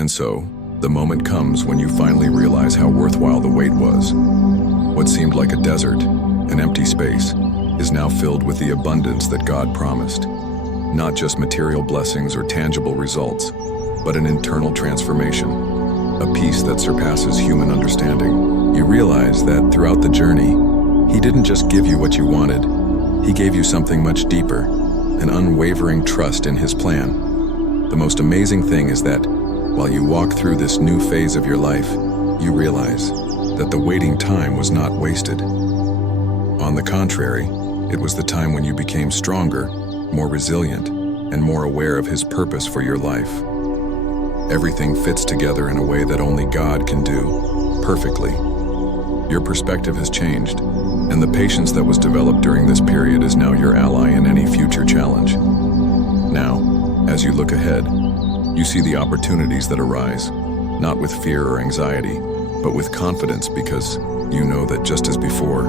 And so, the moment comes when you finally realize how worthwhile the wait was. What seemed like a desert, an empty space, is now filled with the abundance that God promised. Not just material blessings or tangible results, but an internal transformation, a peace that surpasses human understanding. You realize that throughout the journey, He didn't just give you what you wanted, He gave you something much deeper, an unwavering trust in His plan. The most amazing thing is that while you walk through this new phase of your life, you realize that the waiting time was not wasted. On the contrary, it was the time when you became stronger, more resilient, and more aware of His purpose for your life. Everything fits together in a way that only God can do, perfectly. Your perspective has changed, and the patience that was developed during this period is now your ally in any future challenge. Now, as you look ahead, you see the opportunities that arise, not with fear or anxiety, but with confidence, because you know that just as before,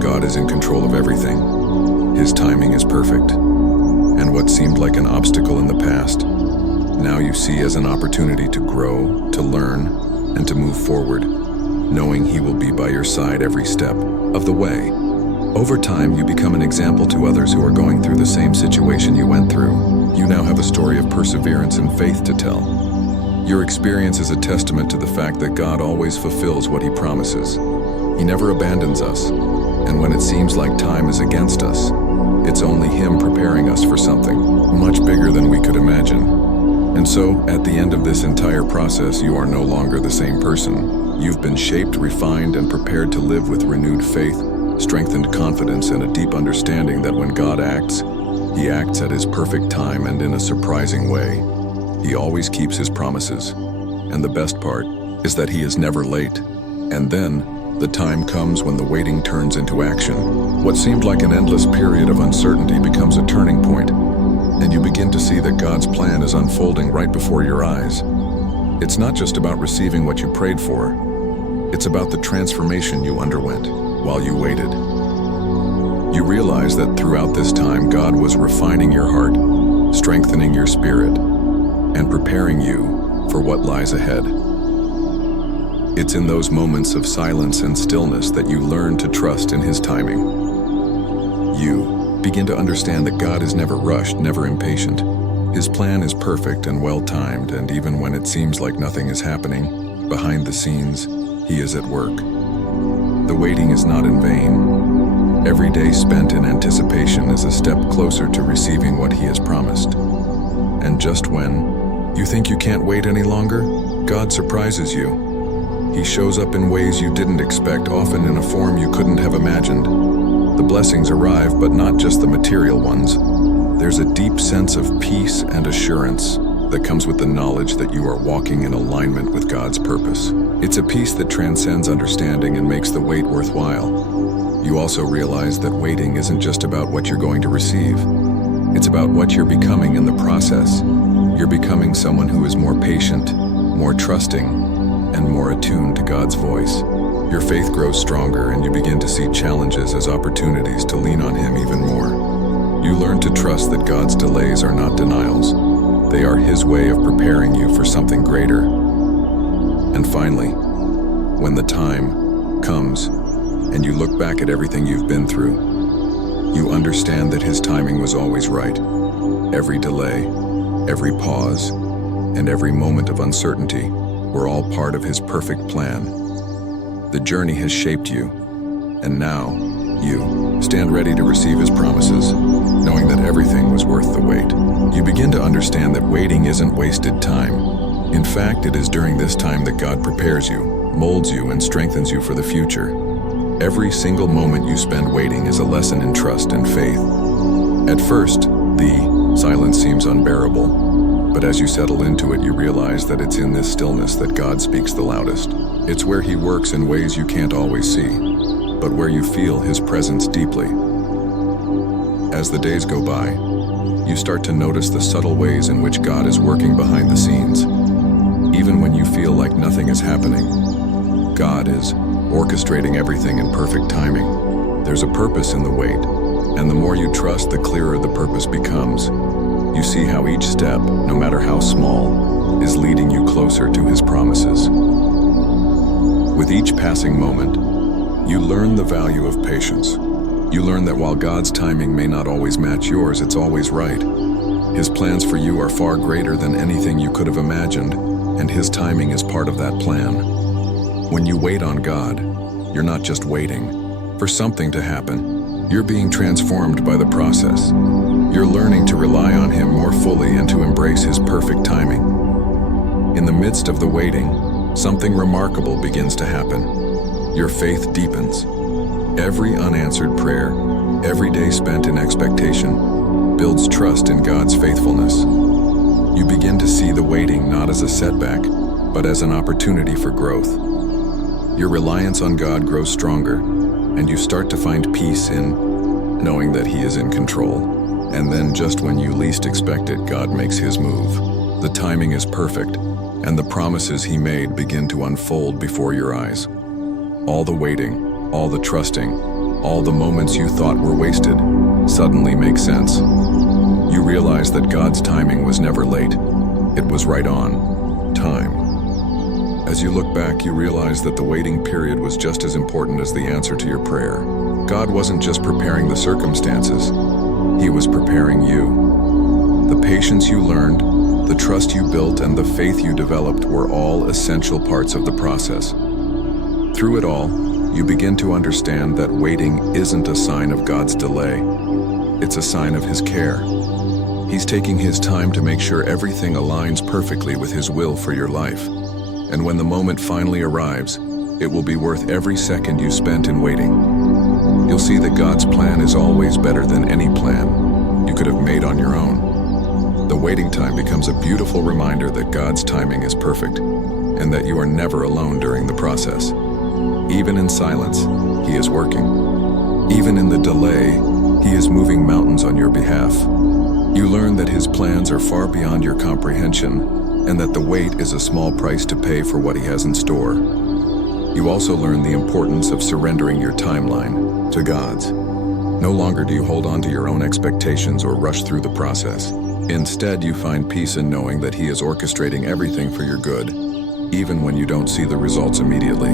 God is in control of everything. His timing is perfect. And what seemed like an obstacle in the past, now you see as an opportunity to grow, to learn, and to move forward, knowing He will be by your side every step of the way. Over time, you become an example to others who are going through the same situation you went through. You now have a story of perseverance and faith to tell. Your experience is a testament to the fact that God always fulfills what He promises. He never abandons us, and when it seems like time is against us, it's only Him preparing us for something much bigger than we could imagine. And so, at the end of this entire process, you are no longer the same person. You've been shaped, refined, and prepared to live with renewed faith, strengthened confidence, and a deep understanding that when God acts, He acts at His perfect time and in a surprising way. He always keeps His promises. And the best part is that He is never late. And then, the time comes when the waiting turns into action. What seemed like an endless period of uncertainty becomes a turning point, and you begin to see that God's plan is unfolding right before your eyes. It's not just about receiving what you prayed for. It's about the transformation you underwent while you waited. You realize that throughout this time, God was refining your heart, strengthening your spirit, and preparing you for what lies ahead. It's in those moments of silence and stillness that you learn to trust in His timing. You begin to understand that God is never rushed, never impatient. His plan is perfect and well-timed, and even when it seems like nothing is happening, behind the scenes, He is at work. The waiting is not in vain. Every day spent in anticipation is a step closer to receiving what He has promised. And just when you think you can't wait any longer, God surprises you. He shows up in ways you didn't expect, often in a form you couldn't have imagined. The blessings arrive, but not just the material ones. There's a deep sense of peace and assurance that comes with the knowledge that you are walking in alignment with God's purpose. It's a peace that transcends understanding and makes the wait worthwhile. You also realize that waiting isn't just about what you're going to receive. It's about what you're becoming in the process. You're becoming someone who is more patient, more trusting, and more attuned to God's voice. Your faith grows stronger, and you begin to see challenges as opportunities to lean on Him even more. You learn to trust that God's delays are not denials. They are His way of preparing you for something greater. And finally, when the time comes and you look back at everything you've been through, you understand that His timing was always right. Every delay, every pause, and every moment of uncertainty were all part of His perfect plan. The journey has shaped you, and now you stand ready to receive His promises, knowing that everything was worth the wait. You begin to understand that waiting isn't wasted time. In fact, it is during this time that God prepares you, molds you, and strengthens you for the future. Every single moment you spend waiting is a lesson in trust and faith. At first, the silence seems unbearable, but as you settle into it, you realize that it's in this stillness that God speaks the loudest. It's where He works in ways you can't always see, but where you feel His presence deeply. As the days go by, you start to notice the subtle ways in which God is working behind the scenes. Even when you feel like nothing is happening, God is orchestrating everything in perfect timing. There's a purpose in the wait, and the more you trust, the clearer the purpose becomes. You see how each step, no matter how small, is leading you closer closer to his promises. With each passing moment, you learn the value of patience. You learn that while God's timing may not always match yours, it's always right. His plans for you are far greater than anything you could have imagined, and his timing is part of that plan. When you wait on God, you're not just waiting for something to happen. You're being transformed by the process. You're learning to rely on him more fully and to embrace his perfect timing. In the midst of the waiting, something remarkable begins to happen. Your faith deepens. Every unanswered prayer, every day spent in expectation, builds trust in God's faithfulness. You begin to see the waiting not as a setback, but as an opportunity for growth. Your reliance on God grows stronger, and you start to find peace in knowing that he is in control. And then just when you least expect it, God makes his move. The timing is perfect, and the promises he made begin to unfold before your eyes. All the waiting, all the trusting, all the moments you thought were wasted suddenly make sense. You realize that God's timing was never late. It was right on time. As you look back, you realize that the waiting period was just as important as the answer to your prayer. God wasn't just preparing the circumstances, he was preparing you. The patience you learned, the trust you built, and the faith you developed were all essential parts of the process. Through it all, you begin to understand that waiting isn't a sign of God's delay. It's a sign of his care. He's taking his time to make sure everything aligns perfectly with his will for your life. And when the moment finally arrives, it will be worth every second you spent in waiting. You'll see that God's plan is always better than any plan you could have made on your own. The waiting time becomes a beautiful reminder that God's timing is perfect, and that you are never alone during the process. Even in silence, he is working. Even in the delay, he is moving mountains on your behalf. You learn that his plans are far beyond your comprehension, and that the wait is a small price to pay for what he has in store. You also learn the importance of surrendering your timeline to God's. No longer do you hold on to your own expectations or rush through the process. Instead, you find peace in knowing that he is orchestrating everything for your good, even when you don't see the results immediately.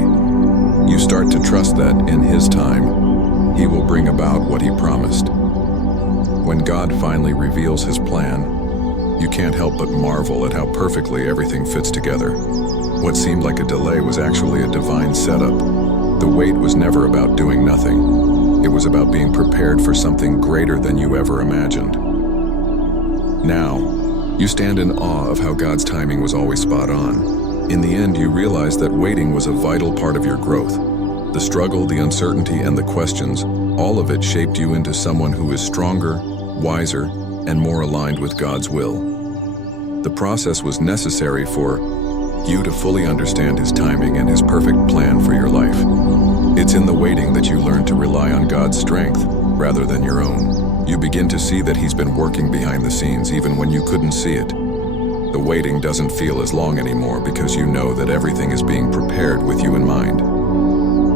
You start to trust that, in his time, he will bring about what he promised. When God finally reveals his plan, you can't help but marvel at how perfectly everything fits together. What seemed like a delay was actually a divine setup. The wait was never about doing nothing. It was about being prepared for something greater than you ever imagined. Now, you stand in awe of how God's timing was always spot on. In the end, you realize that waiting was a vital part of your growth. The struggle, the uncertainty, and the questions, all of it shaped you into someone who is stronger, wiser, and more aligned with God's will. The process was necessary for you to fully understand his timing and his perfect plan for your life. It's in the waiting that you learn to rely on God's strength rather than your own. You begin to see that he's been working behind the scenes even when you couldn't see it. The waiting doesn't feel as long anymore because you know that everything is being prepared with you in mind.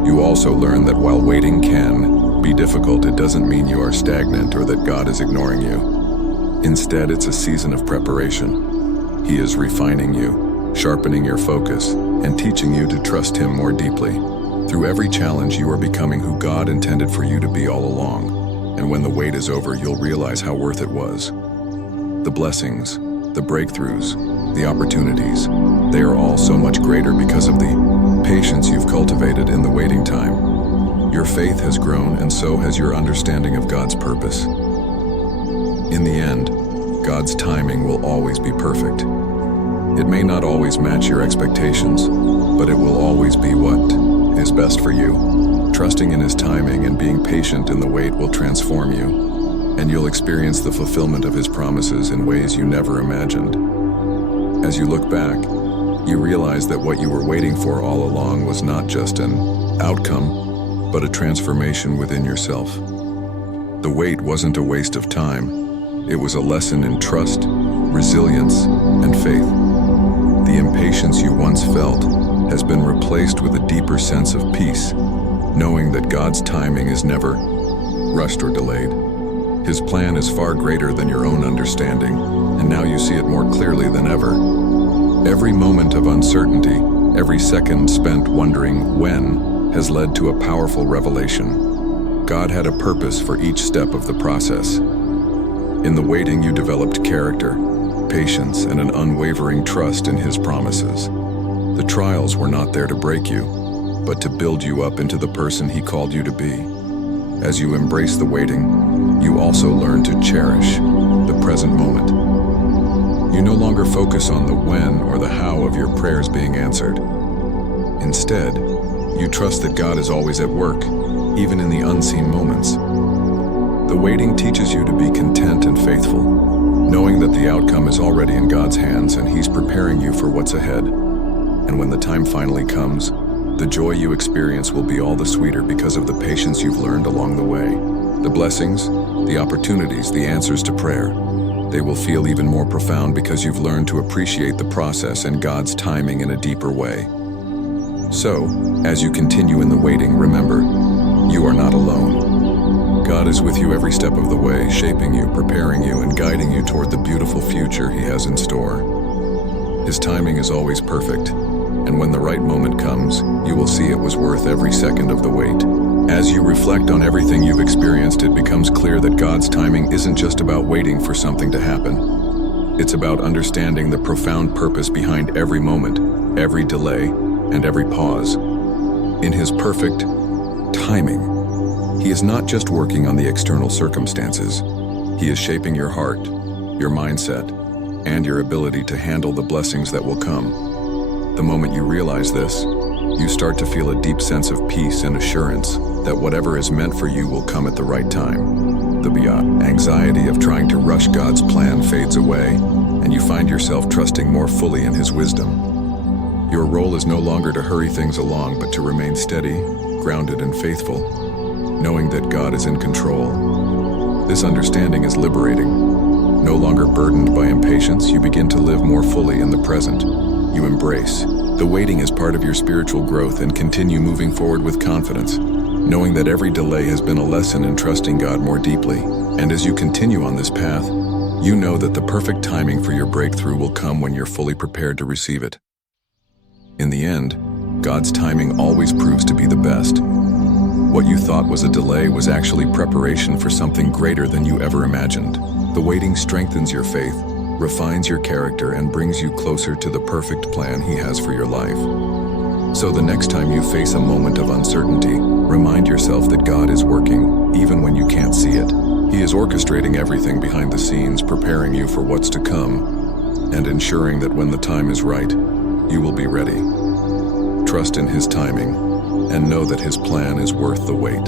You also learn that while waiting can be difficult, it doesn't mean you are stagnant or that God is ignoring you. Instead, it's a season of preparation. He is refining you, sharpening your focus, and teaching you to trust him more deeply. Through every challenge, you are becoming who God intended for you to be all along. And when the wait is over, you'll realize how worth it was. The blessings, the breakthroughs, the opportunities, they are all so much greater because of the patience you've cultivated in the waiting time. Your faith has grown, and so has your understanding of God's purpose. In the end, God's timing will always be perfect. It may not always match your expectations, but it will always be what is best for you. Trusting in his timing and being patient in the wait will transform you, and you'll experience the fulfillment of his promises in ways you never imagined. As you look back, you realize that what you were waiting for all along was not just an outcome, but a transformation within yourself. The wait wasn't a waste of time. It was a lesson in trust, resilience, and faith. The impatience you once felt has been replaced with a deeper sense of peace, knowing that God's timing is never rushed or delayed. His plan is far greater than your own understanding, and now you see it more clearly than ever. Every moment of uncertainty, every second spent wondering when, has led to a powerful revelation. God had a purpose for each step of the process. In the waiting, you developed character, patience, and an unwavering trust in His promises. The trials were not there to break you, but to build you up into the person He called you to be. As you embrace the waiting, you also learn to cherish the present moment. You no longer focus on the when or the how of your prayers being answered. Instead, you trust that God is always at work, even in the unseen moments. The waiting teaches you to be content and faithful, knowing that the outcome is already in God's hands and He's preparing you for what's ahead. And when the time finally comes, the joy you experience will be all the sweeter because of the patience you've learned along the way. The blessings, the opportunities, the answers to prayer, they will feel even more profound because you've learned to appreciate the process and God's timing in a deeper way. So, as you continue in the waiting, remember, you are not alone. God is with you every step of the way, shaping you, preparing you, and guiding you toward the beautiful future He has in store. His timing is always perfect, and when the right moment comes, you will see it was worth every second of the wait. As you reflect on everything you've experienced, it becomes clear that God's timing isn't just about waiting for something to happen. It's about understanding the profound purpose behind every moment, every delay, and every pause. In His perfect timing, He is not just working on the external circumstances. He is shaping your heart, your mindset, and your ability to handle the blessings that will come. The moment you realize this, you start to feel a deep sense of peace and assurance that whatever is meant for you will come at the right time. The anxiety of trying to rush God's plan fades away, and you find yourself trusting more fully in His wisdom. Your role is no longer to hurry things along, but to remain steady, grounded, and faithful, knowing that God is in control. This understanding is liberating. No longer burdened by impatience, you begin to live more fully in the present. You embrace the waiting as part of your spiritual growth and continue moving forward with confidence, knowing that every delay has been a lesson in trusting God more deeply. And as you continue on this path, you know that the perfect timing for your breakthrough will come when you're fully prepared to receive it. In the end, God's timing always proves to be the best. What you thought was a delay was actually preparation for something greater than you ever imagined. The waiting strengthens your faith, refines your character, and brings you closer to the perfect plan He has for your life. So the next time you face a moment of uncertainty, remind yourself that God is working, even when you can't see it. He is orchestrating everything behind the scenes, preparing you for what's to come, and ensuring that when the time is right, you will be ready. Trust in His timing, and know that His plan is worth the wait.